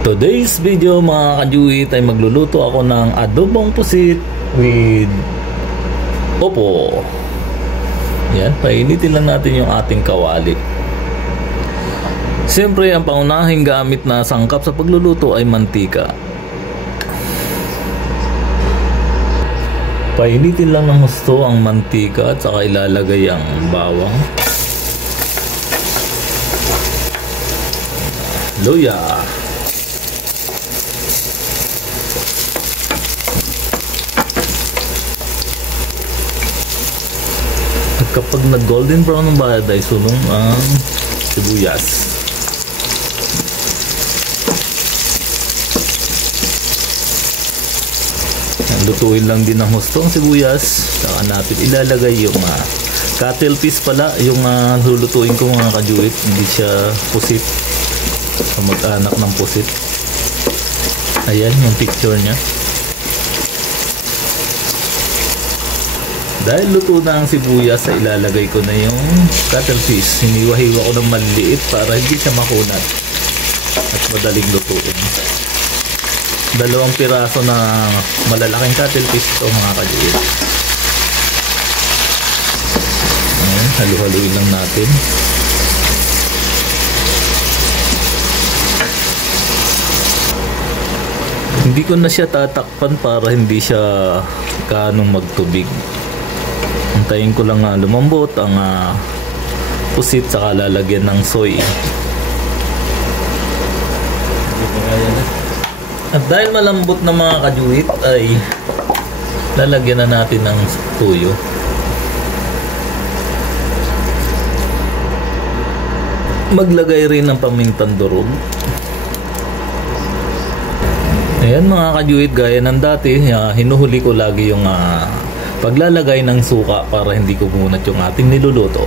Today's video mga kajuit ay magluluto ako ng adobong pusit with opo. Yan, painitin lang natin yung ating kawali. Siyempre, ang pangunahing gamit na sangkap sa pagluluto ay mantika. Painitin lang ng husto ang mantika at saka ilalagay ang bawang, luya, at kapag nag golden brown ng bayad ay sunong ang sibuyas. Lutuin lang din ng husto ang sibuyas. Saka natin ilalagay yung cuttlefish pala yung lulutuin ko mga kajuit. Hindi siya pusit, kamag-anak ng pusit. Ayan yung picture nya. Dahil luto na ang sibuyas, ay ilalagay ko na yung cuttlefish. Hiniwa-hiwa ko ng maliit para hindi siya makunat at madaling lutuin. 2 piraso na malalaking cuttlefish ito mga kajuit. Ayan, halu-haluin lang natin. Hindi ko na siya tatakpan para hindi siya kanong magtubig. Antayin ko lang lumambot ang pusit, saka lalagyan ng soy. At dahil malambot na mga kajuit ay lalagyan na natin ng tuyo. Maglagay rin ng pamintang durog. Ayan mga kajuit, gaya ng dati, hinuhuli ko lagi yung paglalagay ng suka para hindi kumunat yung ating niluluto.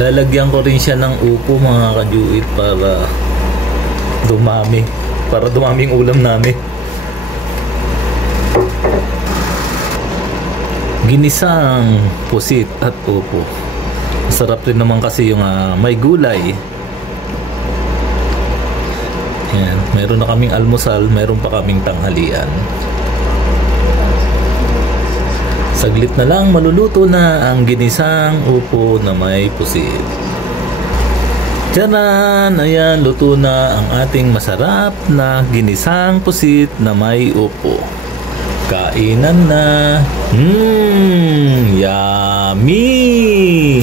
Lalagyan ko rin siya ng upo mga kajuit para dumami yung ulam namin. Ginisang pusit at upo. Masarap rin naman kasi yung may gulay. Ayan, meron na kaming almusal, meron pa kaming tanghalian. Saglit na lang maluluto na ang ginisang upo na may pusit. Tiyanan! Ayan, luto na ang ating masarap na ginisang pusit na may upo. Kainan na! Yummy!